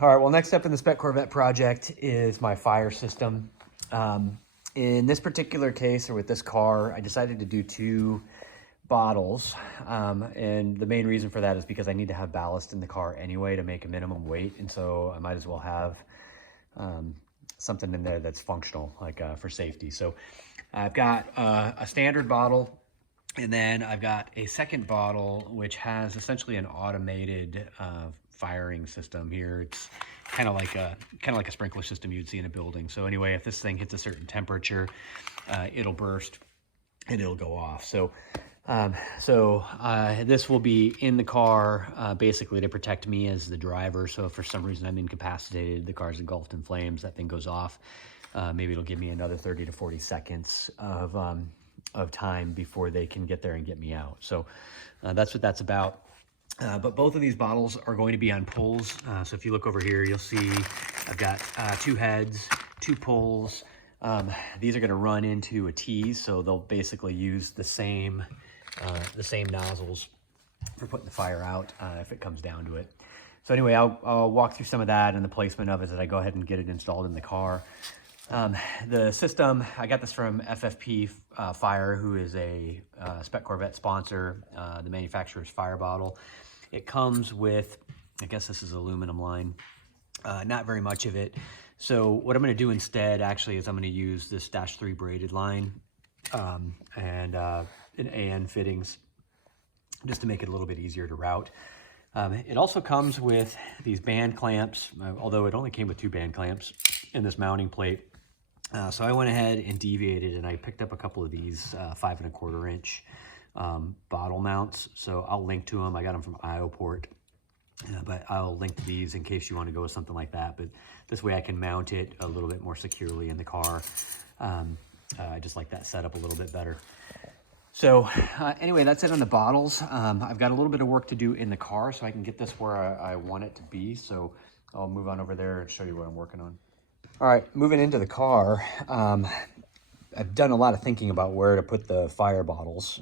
All right, well, next up in the Spec Corvette project is my fire system. In this particular case, or with this car, I decided to do 2 bottles. And the main reason for that is because I need to have ballast in the car anyway to make a minimum weight. And so I might as well have something in there that's functional, like for safety. So I've got a standard bottle, and then I've got a second bottle, which has essentially an automated firing system here. It's kind of like a sprinkler system you'd see in a building. So anyway, if this thing hits a certain temperature, it'll burst and it'll go off. So this will be in the car basically to protect me as the driver. So if for some reason I'm incapacitated, the car's engulfed in flames, that thing goes off. Maybe it'll give me another 30 to 40 seconds of time before they can get there and get me out. So that's what that's about. But both of these bottles are going to be on pulls. So if you look over here, you'll see I've got 2 heads, 2 pulls. These are going to run into a tease, so they'll basically use the same nozzles for putting the fire out if it comes down to it. So anyway, I'll walk through some of that and the placement of it as I go ahead and get it installed in the car. The system, I got this from FFP Fire, who is a Spec Corvette sponsor, the manufacturer's fire bottle. It comes with, I guess this is aluminum line, not very much of it. So what I'm going to do instead actually is I'm going to use this -3 braided line and an AN fittings just to make it a little bit easier to route. It also comes with these band clamps, although it only came with 2 band clamps in this mounting plate. So I went ahead and deviated and I picked up a couple of these 5 1/4 inch bottle mounts. So I'll link to them. I got them from IOPort, but I'll link to these in case you want to go with something like that. But this way I can mount it a little bit more securely in the car. I just like that setup a little bit better. So anyway, that's it on the bottles. I've got a little bit of work to do in the car so I can get this where I want it to be. So I'll move on over there and show you what I'm working on. All right, moving into the car, I've done a lot of thinking about where to put the fire bottles.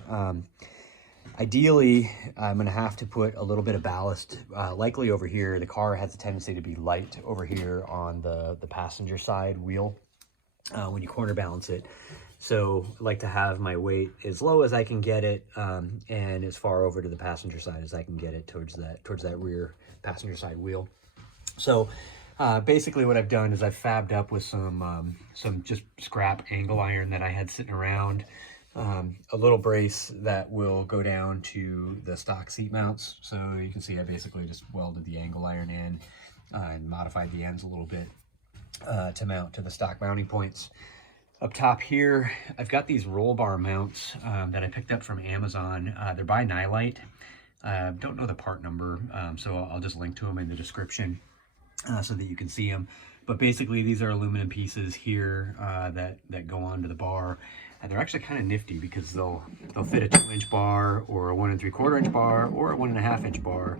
Ideally, I'm going to have to put a little bit of ballast, likely over here. The car has a tendency to be light over here on the passenger side wheel when you corner balance it. So I like to have my weight as low as I can get it and as far over to the passenger side as I can get it towards that rear passenger side wheel. So basically what I've done is I've fabbed up with some just scrap angle iron that I had sitting around, a little brace that will go down to the stock seat mounts. So you can see I basically just welded the angle iron in and modified the ends a little bit to mount to the stock mounting points. Up top here, I've got these roll bar mounts that I picked up from Amazon. They're by Nylite. Don't know the part number, so I'll just link to them in the description so that you can see them. But basically, these are aluminum pieces here that go onto the bar, and they're actually kind of nifty because they'll fit a 2-inch bar or a 1 3/4 inch bar or a 1 1/2 inch bar,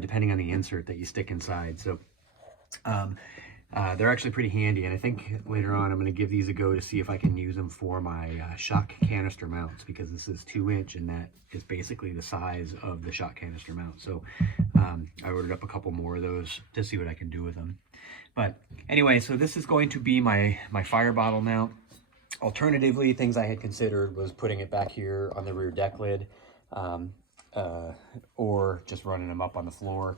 depending on the insert that you stick inside. So they're actually pretty handy, and I think later on I'm going to give these a go to see if I can use them for my shock canister mounts, because this is 2-inch and that is basically the size of the shock canister mount. So I ordered up a couple more of those to see what I can do with them. But anyway, so this is going to be my fire bottle mount. Alternatively, things I had considered was putting it back here on the rear deck lid, or just running them up on the floor.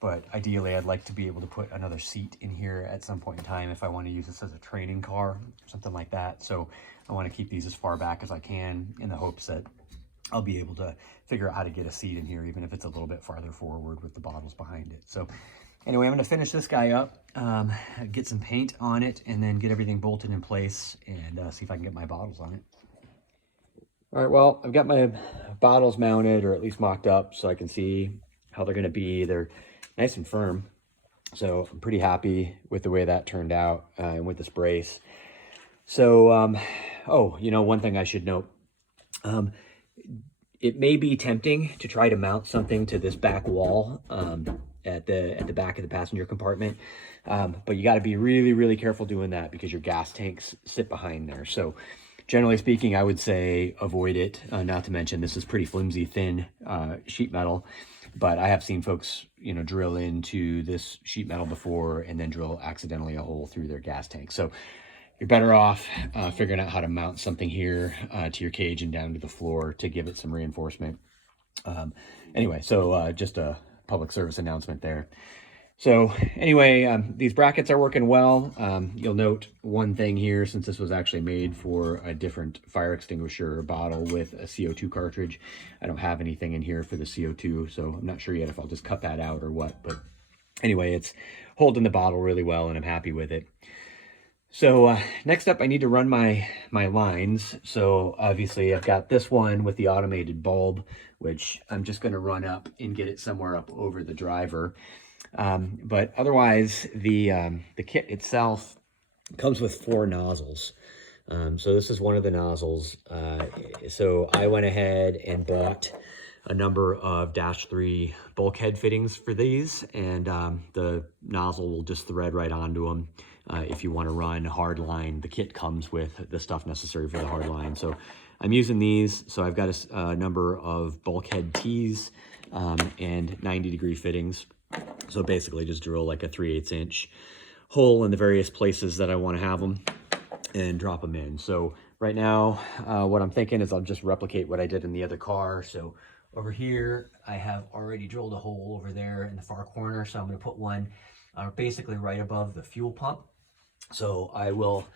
But ideally, I'd like to be able to put another seat in here at some point in time if I want to use this as a training car or something like that. So I want to keep these as far back as I can in the hopes that I'll be able to figure out how to get a seat in here, even if it's a little bit farther forward with the bottles behind it. So anyway, I'm going to finish this guy up, get some paint on it, and then get everything bolted in place and see if I can get my bottles on it. All right, well, I've got my bottles mounted, or at least mocked up, so I can see how they're going to be. They're nice and firm, so I'm pretty happy with the way that turned out and with this brace. So oh, you know, one thing I should note, it may be tempting to try to mount something to this back wall at the back of the passenger compartment, but you got to be really careful doing that because your gas tanks sit behind there. So generally speaking, I would say avoid it. Not to mention this is pretty flimsy, thin sheet metal. But I have seen folks, you know, drill into this sheet metal before and then drill accidentally a hole through their gas tank. So you're better off figuring out how to mount something here to your cage and down to the floor to give it some reinforcement. Anyway, so just a public service announcement there. So anyway, these brackets are working well. You'll note one thing here, since this was actually made for a different fire extinguisher bottle with a CO2 cartridge. I don't have anything in here for the CO2, so I'm not sure yet if I'll just cut that out or what. But anyway, it's holding the bottle really well and I'm happy with it. So next up, I need to run my lines. So obviously I've got this one with the automated bulb, which I'm just going to run up and get it somewhere up over the driver. But otherwise, the kit itself comes with 4 nozzles. So this is one of the nozzles. So I went ahead and bought a number of -3 bulkhead fittings for these, and the nozzle will just thread right onto them. If you want to run hard line, the kit comes with the stuff necessary for the hard line. So I'm using these. So I've got a number of bulkhead tees and 90-degree fittings. So basically just drill like a 3/8 inch hole in the various places that I want to have them and drop them in. So right now, what I'm thinking is I'll just replicate what I did in the other car. So over here, I have already drilled a hole over there in the far corner. So I'm going to put one basically right above the fuel pump. So I will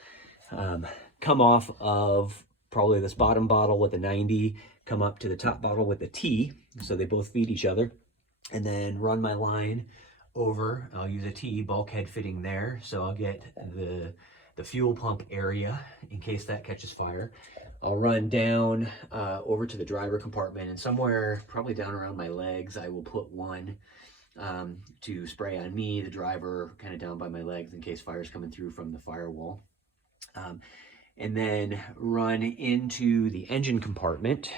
come off of probably this bottom bottle with a 90, come up to the top bottle with a T. So they both feed each other. And then run my line over. I'll use a T bulkhead fitting there. So I'll get the fuel pump area in case that catches fire. I'll run down over to the driver compartment, and somewhere probably down around my legs, I will put one to spray on me, the driver, kind of down by my legs in case fire's coming through from the firewall. And then run into the engine compartment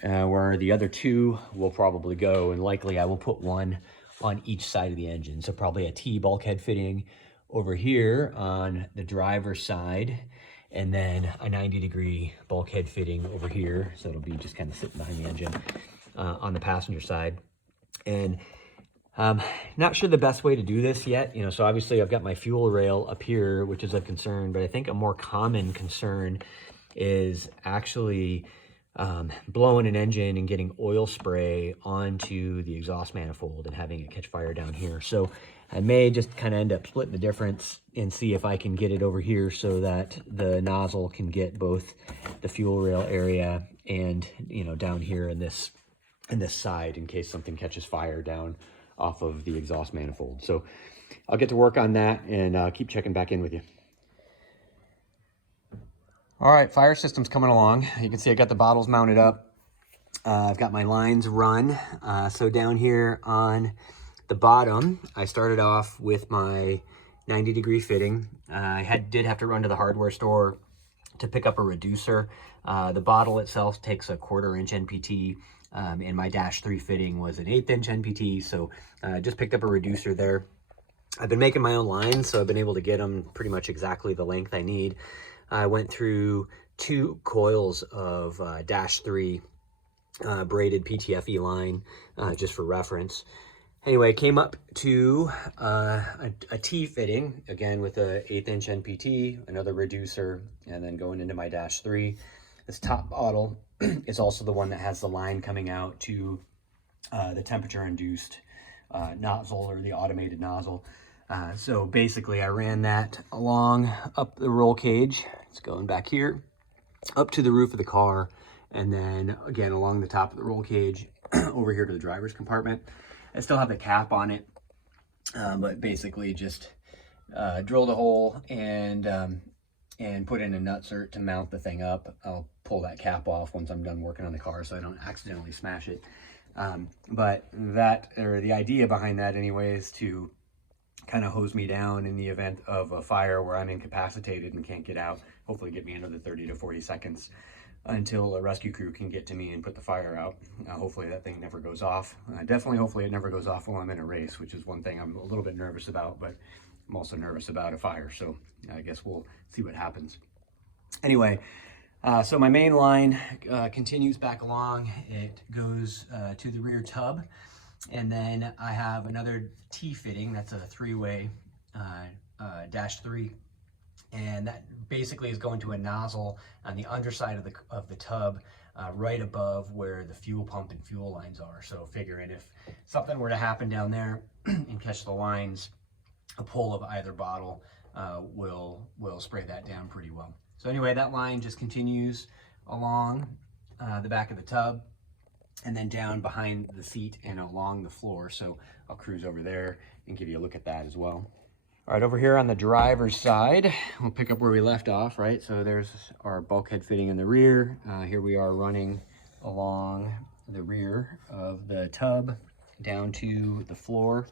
where the other 2 will probably go, and likely I will put one on each side of the engine. So probably a T bulkhead fitting over here on the driver's side, and then a 90-degree bulkhead fitting over here. So it'll be just kind of sitting behind the engine on the passenger side. And not sure the best way to do this yet. You know, so obviously I've got my fuel rail up here, which is a concern, but I think a more common concern is actually blowing an engine and getting oil spray onto the exhaust manifold and having it catch fire down here. So I may just kind of end up splitting the difference and see if I can get it over here so that the nozzle can get both the fuel rail area and, you know, down here in this side in case something catches fire down off of the exhaust manifold. So I'll get to work on that and keep checking back in with you. All right, fire system's coming along. You can see I got the bottles mounted up. I've got my lines run. So down here on the bottom, I started off with my 90-degree fitting. I did have to run to the hardware store to pick up a reducer. The bottle itself takes a 1/4 inch NPT, and my -3 fitting was an 1/8 inch NPT. So I just picked up a reducer there. I've been making my own lines, so I've been able to get them pretty much exactly the length I need. I went through 2 coils of -3 braided PTFE line just for reference. Anyway, came up to a T fitting, again with a 1/8 inch NPT, another reducer, and then going into my -3. This top bottle is also the one that has the line coming out to the temperature-induced nozzle, or the automated nozzle. So basically I ran that along up the roll cage. It's going back here, up to the roof of the car, and then again along the top of the roll cage over here to the driver's compartment. I still have the cap on it, but basically just drilled a hole and put in a nutsert to mount the thing up. I'll pull that cap off once I'm done working on the car so I don't accidentally smash it. But the idea behind that anyway is to kind of hose me down in the event of a fire where I'm incapacitated and can't get out. Hopefully get me another 30 to 40 seconds until a rescue crew can get to me and put the fire out. Hopefully that thing never goes off. Hopefully it never goes off while I'm in a race, which is one thing I'm a little bit nervous about, but I'm also nervous about a fire. So I guess we'll see what happens. Anyway, So my main line continues back along. It goes to the rear tub, and then I have another T fitting. That's a three-way dash 3, and that basically is going to a nozzle on the underside of the tub, right above where the fuel pump and fuel lines are. So figuring if something were to happen down there and catch the lines, a pull of either bottle will spray that down pretty well. So anyway, that line just continues along the back of the tub and then down behind the seat and along the floor. So I'll cruise over there and give you a look at that as well. All right, over here on the driver's side, we'll pick up where we left off, right? So there's our bulkhead fitting in the rear. Here we are running along the rear of the tub down to the floor.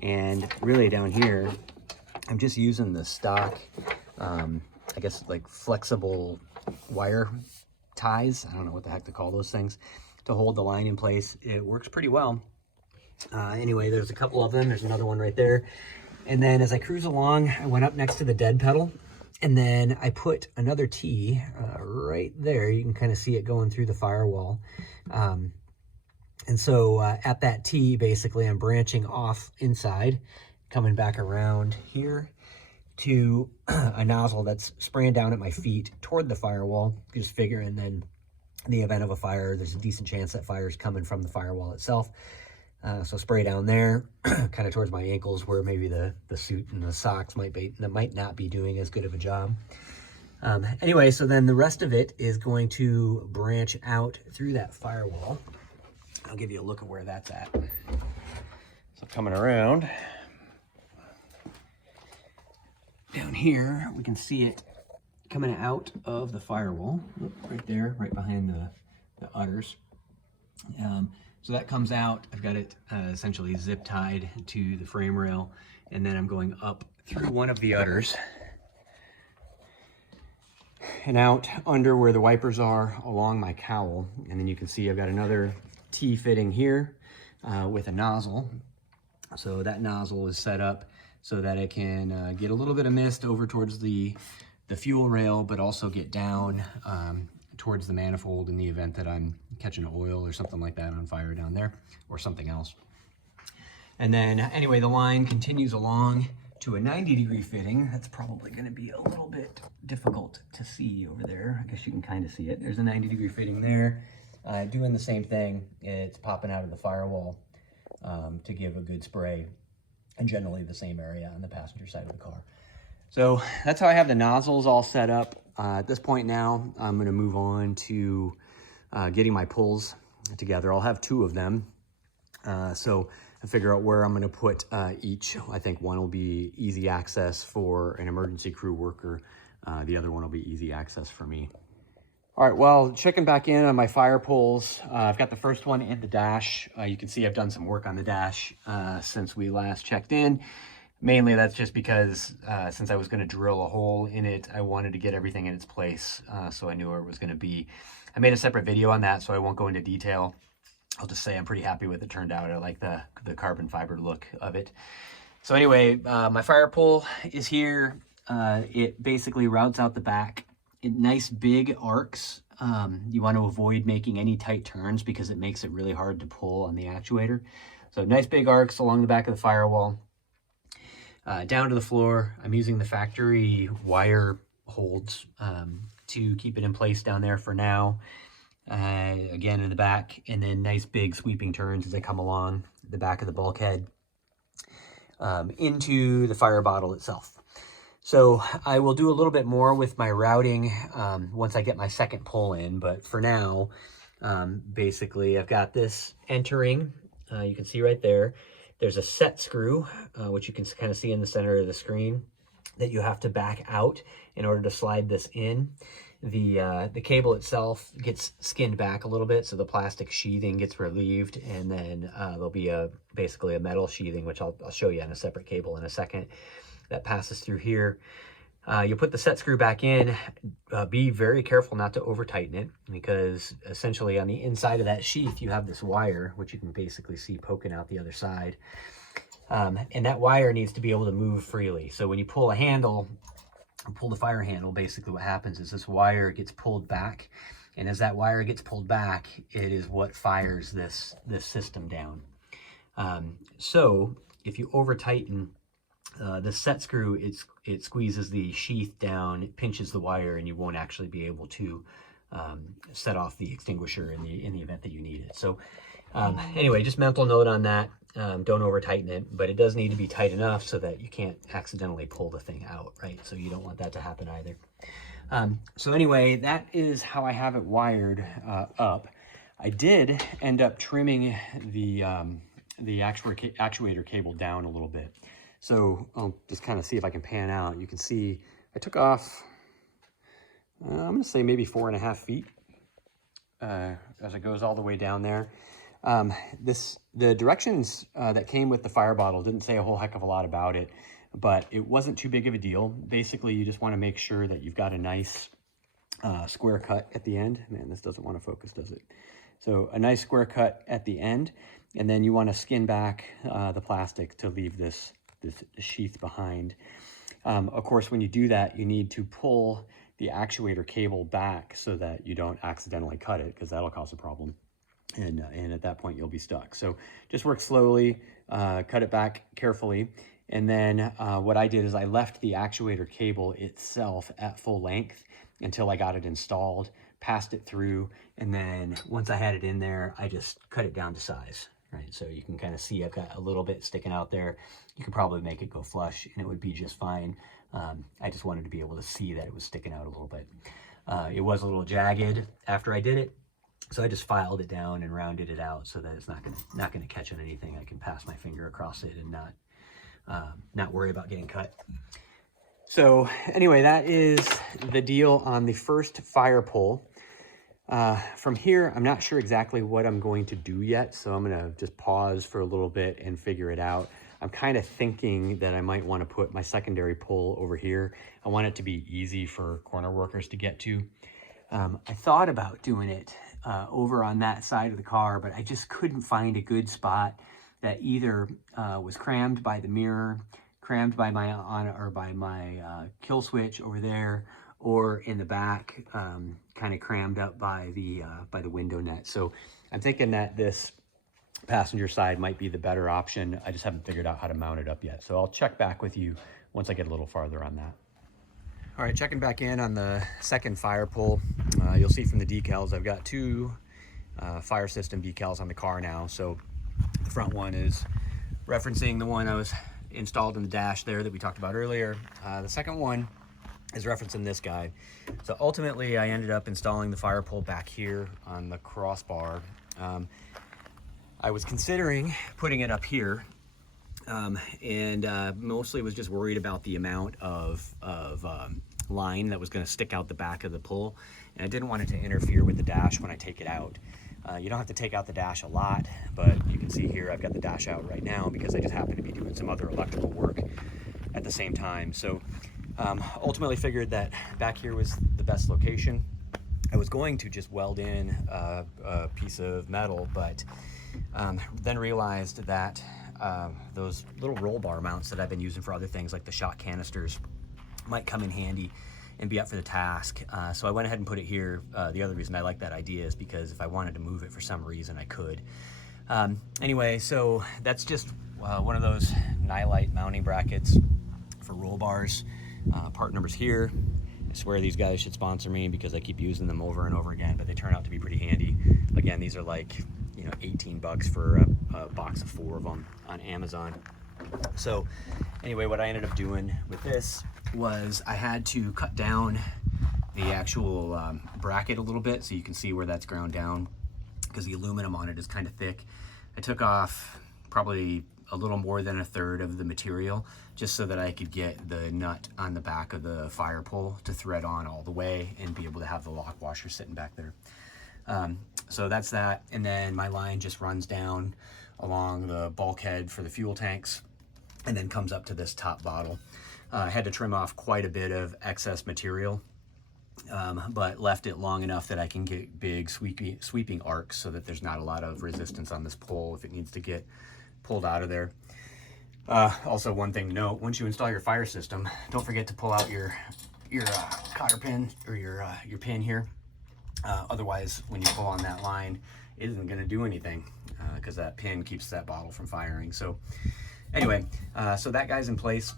And really down here, I'm just using the stock, I guess like flexible wire ties. I don't know what the heck to call those things to hold the line in place. It works pretty well. Anyway, there's a couple of them. There's another one right there. And then as I cruise along, I went up next to the dead pedal, and then I put another T right there. You can kind of see it going through the firewall. And so at that T, basically, I'm branching off inside, coming back around here to a nozzle that's spraying down at my feet toward the firewall, just figuring then in the event of a fire, there's a decent chance that fire is coming from the firewall itself. So spray down there, kind of towards my ankles where maybe the suit and the socks might not be doing as good of a job. Anyway, so then the rest of it is going to branch out through that firewall. I'll give you a look at where that's at. So coming around, down here, we can see it coming out of the firewall, right there, right behind the udders. So that comes out. I've got it essentially zip tied to the frame rail, and then I'm going up through one of the udders and out under where the wipers are along my cowl. And then you can see I've got another T fitting here with a nozzle. So that nozzle is set up so that it can get a little bit of mist over towards the fuel rail, but also get down towards the manifold in the event that I'm catching oil or something like that on fire down there, or something else. And then anyway, the line continues along to a 90-degree fitting. That's probably going to be a little bit difficult to see over there. I guess you can kind of see it. There's a 90-degree fitting there. Doing the same thing. It's popping out of the firewall to give a good spray, and generally the same area on the passenger side of the car. So that's how I have the nozzles all set up. At this point now, I'm going to move on to getting my pulls together. I'll have two of them. So I figure out where I'm going to put each. I think one will be easy access for an emergency crew worker. The other one will be easy access for me. All right, well, checking back in on my fire pulls. I've got the first one in the dash. You can see I've done some work on the dash since we last checked in. Mainly that's just because since I was going to drill a hole in it, I wanted to get everything in its place, so I knew where it was going to be. I made a separate video on that, so I won't go into detail. I'll just say I'm pretty happy with it turned out. I like the carbon fiber look of it. So anyway, my fire pole is here. It basically routes out the back in nice big arcs. You want to avoid making any tight turns because it makes it really hard to pull on the actuator. So nice big arcs along the back of the firewall. Down to the floor. I'm using the factory wire holds to keep it in place down there for now. Again in the back, and then nice big sweeping turns as I come along the back of the bulkhead into the fire bottle itself. So I will do a little bit more with my routing once I get my second pull in, but for now, basically I've got this entering. You can see right there. There's a set screw, which you can kind of see in the center of the screen, that you have to back out in order to slide this in. The cable itself gets skinned back a little bit, so the plastic sheathing gets relieved, and then there'll be basically a metal sheathing, which I'll show you on a separate cable in a second, that passes through here. You put the set screw back in. Be very careful not to over tighten it, because essentially on the inside of that sheath you have this wire, which you can basically see poking out the other side, and that wire needs to be able to move freely. So when you pull a handle, pull the fire handle, basically what happens is this wire gets pulled back, and as that wire gets pulled back, it is what fires this system down. So if you over tighten the set screw, it squeezes the sheath down, it pinches the wire, and you won't actually be able to set off the extinguisher in the event that you need it. So anyway, just mental note on that. Don't over tighten it, but it does need to be tight enough so that you can't accidentally pull the thing out, right? So you don't want that to happen either. So anyway, that is how I have it wired up. I did end up trimming the actuator cable down a little bit. So I'll just kind of see if I can pan out. You can see I took off, I'm going to say maybe 4.5 feet as it goes all the way down there. The directions that came with the fire bottle didn't say a whole heck of a lot about it, but it wasn't too big of a deal. Basically, you just want to make sure that you've got a nice square cut at the end. Man, this doesn't want to focus, does it? So a nice square cut at the end, and then you want to skin back the plastic to leave this sheath behind. Of course, when you do that, you need to pull the actuator cable back so that you don't accidentally cut it, because that'll cause a problem. And at that point, you'll be stuck. So just work slowly, cut it back carefully. And then what I did is I left the actuator cable itself at full length until I got it installed, passed it through, and then once I had it in there, I just cut it down to size, right? So you can kind of see I've got a little bit sticking out there. You could probably make it go flush and it would be just fine. I just wanted to be able to see that it was sticking out a little bit. It was a little jagged after I did it, so I just filed it down and rounded it out so that it's not gonna catch on anything. I can pass my finger across it and not worry about getting cut. So anyway, that is the deal on the first fire pole. From here, I'm not sure exactly what I'm going to do yet, so I'm gonna just pause for a little bit and figure it out. I'm kind of thinking that I might want to put my secondary pole over here. I want it to be easy for corner workers to get to. I thought about doing it over on that side of the car, but I just couldn't find a good spot that either was crammed by the mirror, crammed by my kill switch over there, or in the back, kind of crammed up by the window net. So I'm thinking that this passenger side might be the better option. I just haven't figured out how to mount it up yet. So I'll check back with you once I get a little farther on that. All right, checking back in on the second fire pole. You'll see from the decals, I've got two fire system decals on the car now. So the front one is referencing the one I was installed in the dash there that we talked about earlier. The second one is referencing this guy. So ultimately, I ended up installing the fire pole back here on the crossbar. I was considering putting it up here, and mostly was just worried about the amount of line that was going to stick out the back of the pole, and I didn't want it to interfere with the dash when I take it out. You don't have to take out the dash a lot, but you can see here I've got the dash out right now because I just happen to be doing some other electrical work at the same time. So ultimately figured that back here was the best location. I was going to just weld in a piece of metal, but then realized that those little roll bar mounts that I've been using for other things like the shot canisters might come in handy and be up for the task. So I went ahead and put it here. The other reason I like that idea is because if I wanted to move it for some reason, I could. Anyway, so that's just one of those nylite mounting brackets for roll bars. Part numbers here. I swear these guys should sponsor me because I keep using them over and over again, but they turn out to be pretty handy. Again, these are like, you know, 18 bucks for a box of 4 of them on Amazon. So anyway, what I ended up doing with this was I had to cut down the actual bracket a little bit so you can see where that's ground down because the aluminum on it is kind of thick. I took off probably a little more than a third of the material just so that I could get the nut on the back of the fire pole to thread on all the way and be able to have the lock washer sitting back there. So that's that, and then my line just runs down along the bulkhead for the fuel tanks and then comes up to this top bottle. I had to trim off quite a bit of excess material, but left it long enough that I can get big sweeping arcs so that there's not a lot of resistance on this pole if it needs to get pulled out of there. Also, one thing to note, once you install your fire system, don't forget to pull out your your cotter pin or your pin here. Otherwise, when you pull on that line, it isn't going to do anything because that pin keeps that bottle from firing. So anyway, so that guy's in place.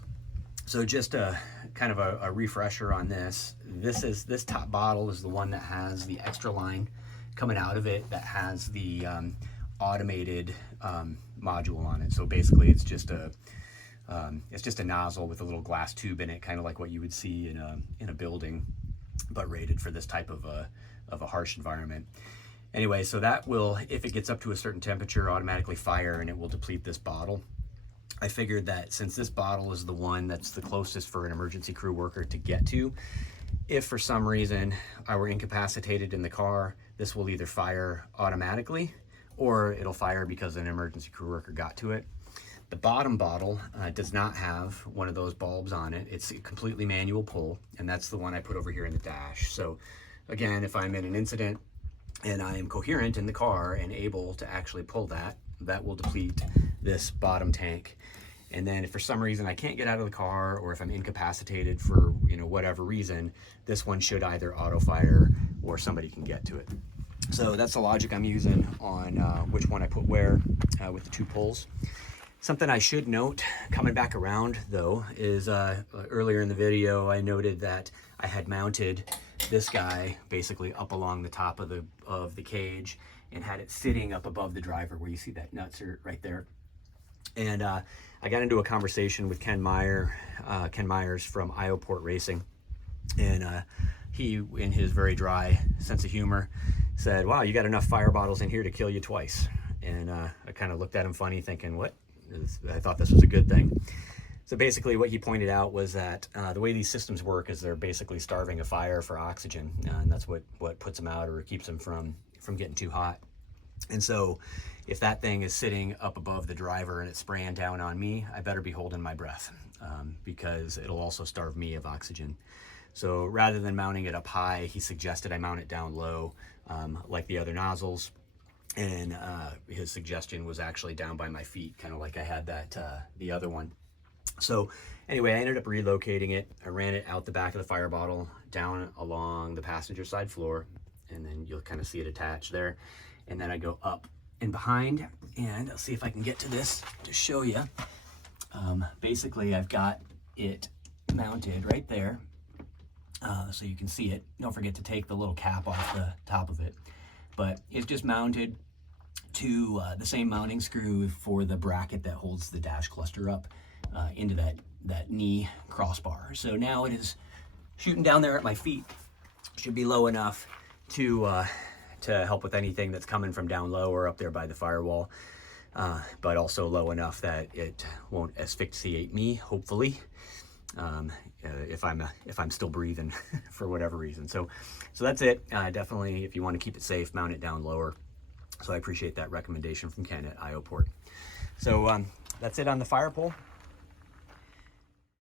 So just a kind of a refresher on this. This top bottle is the one that has the extra line coming out of it that has the automated module on it. So basically, it's just a nozzle with a little glass tube in it, kind of like what you would see in a building, but rated for this type of a harsh environment. Anyway, so that will, if it gets up to a certain temperature, automatically fire and it will deplete this bottle. I figured that since this bottle is the one that's the closest for an emergency crew worker to get to, if for some reason I were incapacitated in the car, this will either fire automatically or it'll fire because an emergency crew worker got to it. The bottom bottle does not have one of those bulbs on it. It's a completely manual pull, and that's the one I put over here in the dash. So again, if I'm in an incident and I am coherent in the car and able to actually pull that, that will deplete this bottom tank. And then if for some reason I can't get out of the car, or if I'm incapacitated for whatever reason, this one should either auto fire or somebody can get to it. So that's the logic I'm using on which one I put where with the two pulls. Something I should note coming back around though is earlier in the video I noted that I had mounted this guy basically up along the top of the cage and had it sitting up above the driver where you see that nuts are right there. And I got into a conversation with Ken Myers from Ioport Racing, and he, in his very dry sense of humor, said, "Wow, you got enough fire bottles in here to kill you twice." And I kind of looked at him funny, thinking, "What?" I thought this was a good thing. So basically what he pointed out was that the way these systems work is they're basically starving a fire for oxygen, and that's what puts them out or keeps them from getting too hot. And so if that thing is sitting up above the driver and it's spraying down on me, I better be holding my breath because it'll also starve me of oxygen. So rather than mounting it up high, he suggested I mount it down low like the other nozzles. And his suggestion was actually down by my feet, kind of like I had that the other one. So anyway, I ended up relocating it. I ran it out the back of the fire bottle, down along the passenger side floor, and then you'll kind of see it attached there. And then I go up and behind, and I'll see if I can get to this to show you. Basically, I've got it mounted right there, so you can see it. Don't forget to take the little cap off the top of it. But it's just mounted to the same mounting screw for the bracket that holds the dash cluster up into that knee crossbar. So now it is shooting down there at my feet. Should be low enough to help with anything that's coming from down low or up there by the firewall, but also low enough that it won't asphyxiate me, hopefully, if I'm still breathing for whatever reason. So that's it. Definitely, if you want to keep it safe, mount it down lower. So I appreciate that recommendation from Ken at Ioport. So that's it on the fire pole.